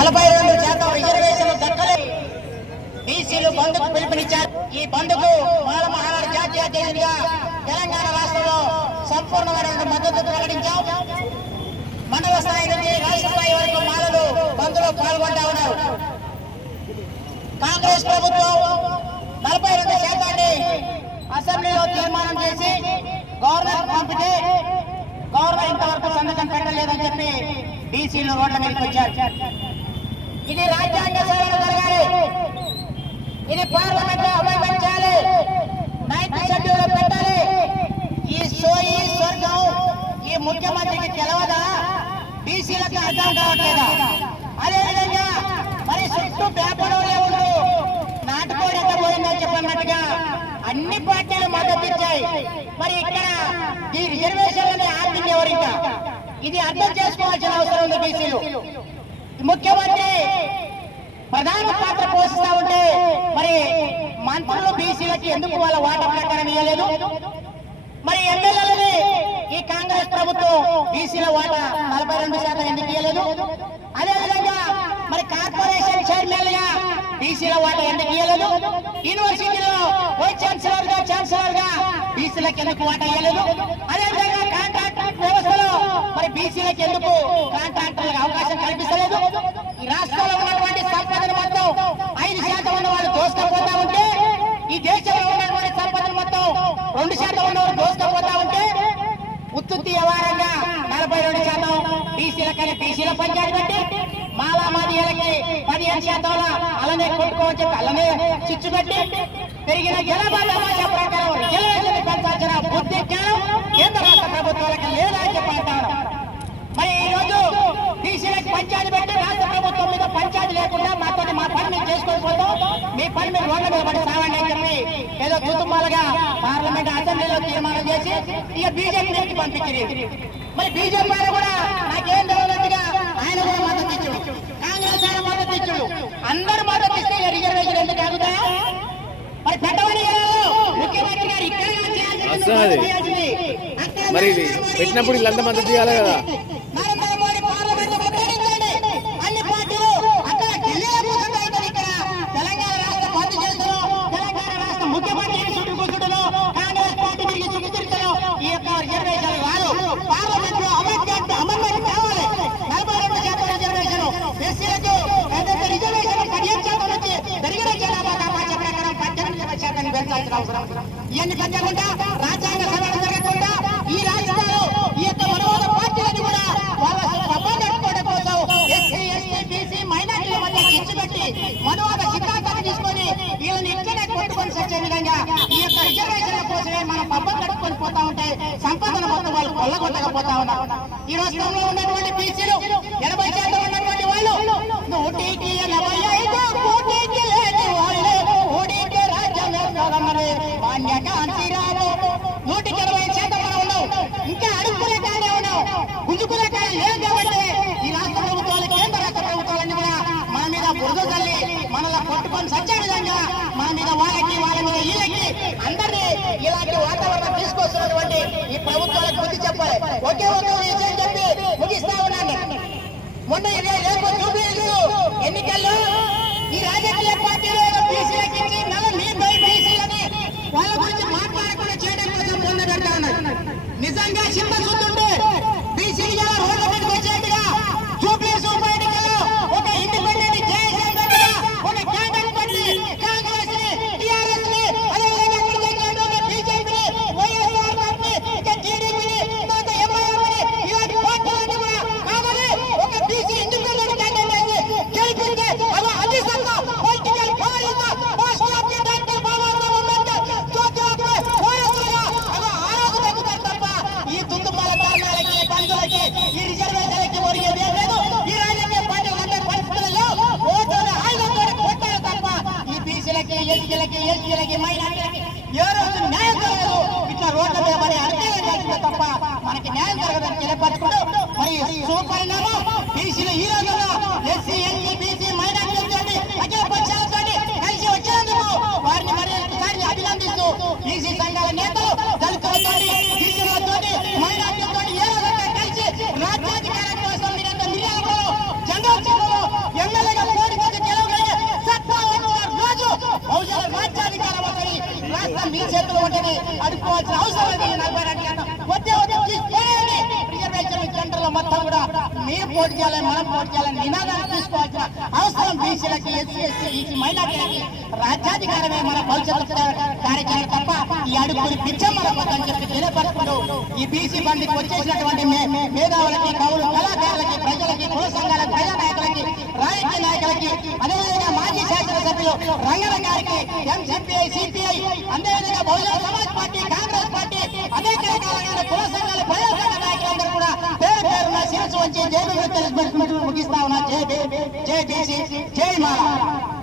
42% రిజర్వేషన్లు దక్కలే బీసీలు బంద్కు పిలుపునిచ్చారు. ఈ బంద్కు మాల మహానాడు జాతీయ అధ్యక్షుడిగా తెలంగాణ రాష్ట్రంలో సంపూర్ణమైన మద్దతు ప్రకటించాం. మండల స్థాయి నుంచి రాష్ట్ర స్థాయి వరకు మాలలు బంద్లో పాల్గొంటా ఉన్నారు. కాంగ్రెస్ ప్రభుత్వం 42% అసెంబ్లీలో తీర్మానం చేసి గవర్నర్ పంపితే గవర్నర్ ఇంతవరకు సంతకం పెట్టలేదని చెప్పి బీసీలు రోడ్ల మీదకి వచ్చారు. ఇది రాజ్యాంగ సవరణ జరగాలి, ఇది పార్లమెంట్ లో అమెండ్మెంట్ చేయాలి, 9th షెడ్యూల్ పెట్టాలి. ఈ సోయి స్వర్గం ఈ ముఖ్యమంత్రికి తెలవదా? బీసీలకు అర్థం కావట్లేదా? అదేవిధంగా మరి చుట్టూ పేపర్లే ఉండు నాటుకోడి ఎంత పోయిందని చెప్పినట్టుగా అన్ని పార్టీలు మద్దతు ఇచ్చాయి. మరి ఇక్కడ ఈ రిజర్వేషన్లని ఆపింది ఎవరు? ఇంకా ఇది అర్థం చేసుకోవాల్సిన అవసరం ఉంది. బీసీలు ముఖ్యమంత్రి ప్రధాన పాత్ర పోషిస్తా ఉంటే మరి మంత్రులు బీసీలకి ఎందుకు వాళ్ళ వాటా ప్రకారం ఇవ్వలేదు? మరి ఎమ్మెల్యేలని ఈ కాంగ్రెస్ ప్రభుత్వం బీసీల వాటా 42% ఎందుకు ఇవ్వలేదు? అదేవిధంగా మరి కార్పొరేషన్ చైర్మన్ గా బీసీల వాటా ఎందుకు ఇవ్వలేదు? యూనివర్సిటీలో వైస్ ఛాన్సలర్ గా బీసీలకు ఎందుకు వాటా ఇవ్వలేదు? అదేవిధంగా కాంట్రాక్టర్ వ్యవస్థలో మరి బీసీలకు ఎందుకు కాంట్రాక్టర్లకు అవకాశం కల్పిస్తలేదు? ఈ రాష్ట్రంలో ఉన్నటువంటి సంపదను మొత్తం 5% ఉన్న వాళ్ళు దోసుకపోతా ఉంటే, ఈ దేశంలో ఉన్నటువంటి సంపదను మొత్తం 2% ఉన్నవారు దోసుకపోతా ఉంటే, ఉత్తుత్తి వ్యవహారంగా 42% బీసీలకని బీసీల పంచాయతీ పెట్టి మాలామాదీయులకి 15% అలానే కొట్టుకోవచ్చు, అలానే చిచ్చు పెట్టి పెరిగిన జనాభా ప్రకారం రిజర్వేషన్ పెంచాల్సిన బుద్ధి జ్ఞానం కేంద్ర రాష్ట్ర ప్రభుత్వాలకు లేదా అని చెప్పంటారు. మరి ఈ రోజు బీసీలకు పంచాయతీ పెట్టి రాష్ట్ర ప్రభుత్వం మీద పంచాయతీ లేకుండా మాతో మా పని మేము చేసుకోకపోతాం, మీ పని మీరు రోడ్ల మీద పడి సావండి అని చెప్పి ఏదో కుటుంబాలుగా పార్లమెంట్ అసెంబ్లీలో తీర్మానం చేసి ఇక బీజేపీకి పంపించింది. మరి బీజేపీ ఆయన కూడా నాకేం తెలియనట్టుగా ఆయన కూడా మద్దతు ఇచ్చాడు, కాంగ్రెస్ ఆయన మద్దతు ఇచ్చాడు. అందరూ మద్దతు ఇస్తే రిజర్వేషన్ ఎందుకు ఆగుతాయా? మరి పెట్టమని ముఖ్యమంత్రి గారు ఇక్కడ మరి పెట్టినప్పుడు వీళ్ళంతా మద్దతు ఇవ్వాలి కదా. నరేంద్ర మోడీ పార్లమెంట్ ప్రకటించండి, అన్ని పార్టీలు అక్కడ ఢిల్లీలో కూర్చుంటాయి. ఇక్కడ తెలంగాణ రాష్ట్ర బంద్ చేస్తున్నాం, తెలంగాణ రాష్ట్ర ముఖ్యమంత్రి చుట్టూ కూర్చుంటారు, కాంగ్రెస్ పార్టీ తిరిగి చుట్టూ తిరుగుతారు. ఈ యొక్క రిజర్వేషన్ రాదు. పార్లమెంట్ లో అమెండ్మెంట్ కావాలి. 42% రిజర్వేషన్ ఎస్సీలకు ఏదైతే రిజర్వేషన్ 15% నుంచి పెరిగిన జనాభా కాపాడే ప్రకారం 18% పెంచాల్సిన అవసరం. ఇవన్నీ పెంచకుండా రాజ్యాంగ సవరణ జరగకుండా ఈ రాష్ట్రాలు ఈ యొక్క మనవాద పార్టీలను కూడా వాళ్ళ పబ్బం కట్టుకోవడం కోసం ఎస్సీ ఎస్టీ బీసీ మైనార్టీల మధ్య చిచ్చు పెట్టి మనవాద సిద్ధాంతాన్ని తీసుకొని వీళ్ళని ఇక్కడే కొట్టుకొని వచ్చే విధంగా ఈ యొక్క రిజర్వేషన్ల కోసమే మనం పబ్బం కట్టుకొని పోతా ఉంటే సంపదన మొత్తం వాళ్ళు కొల్లగొట్టకపోతా ఉన్నారు. ఈ రాష్ట్రంలో ఉన్నటువంటి బీసీలు 80% ఉన్నటువంటి వాళ్ళు 185 కోటికి లేని వాళ్ళు ఊడికి రాజ్యం వేస్తారన్నది మాన్యకాంతిరావు. 120% మనం ఉన్నాం, ఇంకా అడుగులే కానీ ఉన్నాం, గుంజుకులే కానీ లేదు. కాబట్టి ఈ రాష్ట్ర ప్రభుత్వాలు కేంద్ర రాష్ట్ర ప్రభుత్వాలన్నీ కూడా మన మీద బురద తల్లి మనలా కొట్టుకొని సచ్చే విధంగా మన మీద వాళ్ళకి వాళ్ళ మీద వీళ్ళకి అందరినీ ఇలాంటి వాతావరణం తీసుకొస్తున్నటువంటి ఈ ప్రభుత్వాలకు బుద్ధి చెప్పాలి. ఒకే ఒక విషయం చెప్పి ముగిస్తా ఉన్నాను. మొన్న ఎన్నికల్లో ఈ రాజకీయ పార్టీలు బీసీలకు ఇచ్చి బీసీలని వాళ్ళ గురించి మాట్లాడకుండా చేయడం కోసం పొందబెడతా ఉన్నారు. నిజంగా చిన్న చూస్తుంటే బీసీలు రోడ్ల మీదకి వచ్చేట్టుగా జూబ్లీస్ ఉప ఎన్నికల్లో ఒక ఇండిపెండెంట్ జేఎస్ఎం దగ్గర ఒక క్యాండిడేట్ పట్టి కాంగ్రెస్ ని టీఆర్ఎస్ ని అదేవిధంగా బీజేపీని వైఎస్ఆర్ పార్టీ ఇక టీడీపీని ఎంఐఎం ఇలాంటి పార్టీలన్నీ కూడా కావాలి ఒక బీసీ ఇండిపెండెంట్ క్యాండిడేట్ గెలిపిస్తే అలా అది సత్తా political power is the most of the doctor Babasaheb Ambedkar Jyotirao పోయేస్తుగా అలా ఆరోగ్యం తప్ప ఈ దుందుమాల కారణాలకి బంధువులకి ఈ రిజర్వేషన్లకి ఒరిగేది ఏం లేదు. ఈ రాజకీయ పార్టీలు ఉండే పరిస్థితుల్లో ఓటుని ఆయుధంతో కొట్టారు తప్ప ఈ బీసీలకి ఎస్సీలకి ఎస్టీలకి మైనార్టీలకి ఏ రోజు న్యాయం జరగదు. ఇట్లా రోడ్ల మీద మరి అర్థం కలిసిందే తప్ప మనకి న్యాయం జరగదని తెలియపరచుకుంటూ మరి సుపరిణామం బీసీలు ఈ రోజున ఎస్సీ ఎస్టీ బీసీ మైనార్టీలతో అఖిల పక్షాలతో కలిసి వచ్చినందుకు వారిని మరి ఒకసారి అభినందిస్తూ బీసీ సంఘాల నేతలు దళితులతో గిరిజనులతో మైనార్టీలతో ఏ విధంగా కలిసి రాజ్యాధికారం కోసం జెండా రాష్ట్రం మీ చేతులు ఉంటేనే అడుక్కోవాల్సిన అవసరం లేదు. 42 గంటలు వచ్చే తీసుకోండి. రిజర్వేషన్ సెంటర్లో మొత్తం కూడా మీరు పోటీ చేయాలని మనం పోటీ చేయాలని నినాదాన్ని తీసుకోవాల్సిన అవసరం బీసీలకి, ఎస్సీ ఎస్టీ బీసీ మైనార్టీలకి రాజ్యాధికారమే మన భవిష్యత్తు కార్యక్రమం తప్ప ఈ అడుగుని పిచ్చం మనకొద్దని చెప్పి తెలియపరుచుకుంటూ ఈ బీసీ బండికి వచ్చేసినటువంటి మేధావులకి, కవులు, కళాకారులకి, ప్రజలకి, కుల సంఘాలకు, ప్రజా నాయకులకి, రాజకీయ నాయకులకి, అదేవిధంగా మాజీ శాసనసభ్యులు రంగన గారికి, ఎంసీపీఐ, సిపిఐ, అదేవిధంగా బహుజన సమాజ్ పార్టీ, కాంగ్రెస్ పార్టీ, అనేక రకాలైన కుల సంఘాల, ప్రజా సంఘ నాయకులందరూ కూడా పేరు పేరున శిరస్సు వచ్చి జై ముగిస్తా ఉన్నా. జై బీసీ, జై మాల.